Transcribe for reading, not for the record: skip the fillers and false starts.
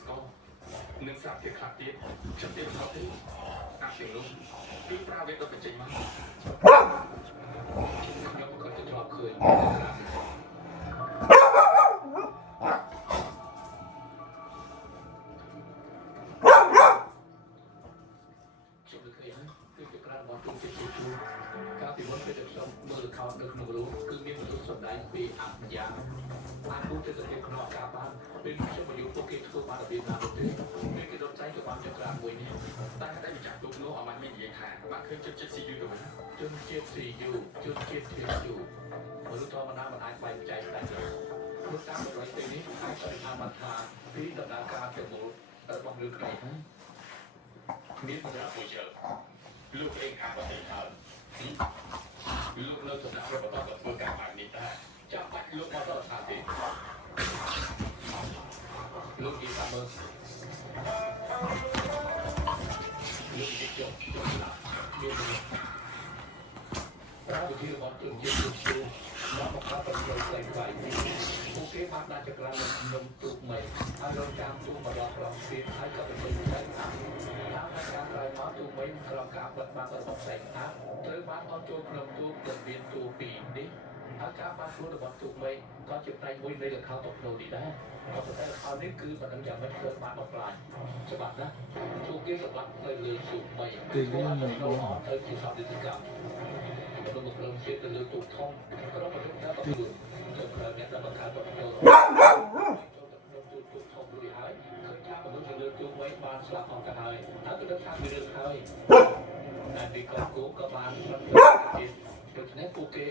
ស្គរនឹងសាជាខ្លះទៀតខ្ញុំទៀតថតទេអាជាលោកពីប្រាវេតទៅចេញមកខ្ញុំក៏ទៅធ្លាប់ឃើញគឺក្រានរបស់ទូទៅជួកាលពីមុនពេលខ្ញុំមើលខោនៅក្នុងរូបគឺមានមនុស្សសម្ដែងពីអភិញ្ញាអាចพูดទៅទៅក្នុងអាការបានពេលខ្ញុំមកយកពួកគេធ្វើបានរបៀបណាទៅទេពេលគេដុតចែកទៅបានចក្រានមួយនេះតែតែវិចារទូនោះអត់មាននិយាយថាបាក់ឃើញចិត្តស៊ីយូទៅវិញជនជាតិស៊ីយូជនជាតិធៀបយូមនុស្សធម្មតាមិនអាចបែងចែកតែទេព្រោះតាមបរិយាកាសនេះអាចសន្និដ្ឋានបានថាពីដំណើរការទាំងមូលរបស់រឿងខ្លីមានប្រយោជន៍មួយច្រើនលោកเองអាប់ទៅហើយលោកនៅដំណាក់របស់តើធ្វើការបែបនេះដែរចាំបាច់លោកមកដល់ថាទេលោកនិយាយថាមើលលោកនិយាយចុះមានប្រាវិធីរបស់ជនជាតិជួមកបង្កើតប្រយោជន៍ផ្សេងៗពួកគេបានដាក់ចក្រានក្នុងទូកមេហើយរងចាំទូកម្ដងប្រងទៀតហើយក៏ទៅចេញទៅតាមការក្រោយមកទូកមេក្រោមការបិទបាំងរបស់ផ្សេងអាត្រូវបានអត់ចូលក្នុងទូកដែលមានទូពីរនេះហើយការបានខ្លួនរបស់ទូកមេក៏ជាផ្នែកមួយនៃលក្ខខណ្ឌតក្នូនេះដែរក៏ប៉ុន្តែលក្ខខណ្ឌនេះគឺមិនដឹងយ៉ាងម៉េចធ្វើបានបំផ្លាញច្បាប់ណាទូកគេសម្រាប់នៅលើទូកមេគឺវាមិនដល់អត់ទៅជាសន្តិកម្មក្នុងក្រុមជាតិទៅលើទូកធំក្រុមប្រទេសទៅទៅអ្នកដែលបង្កើតបទចូលទូកធំរួចហើយឃើញថាមនុស្សទៅលើទូកមេបានស្លាប់អស់ទៅហើយហើយទៅថាវារឿងហើយតែពីកងគោក៏បានប្រព្រឹត្តទៀតដូច្នេះពួកគេ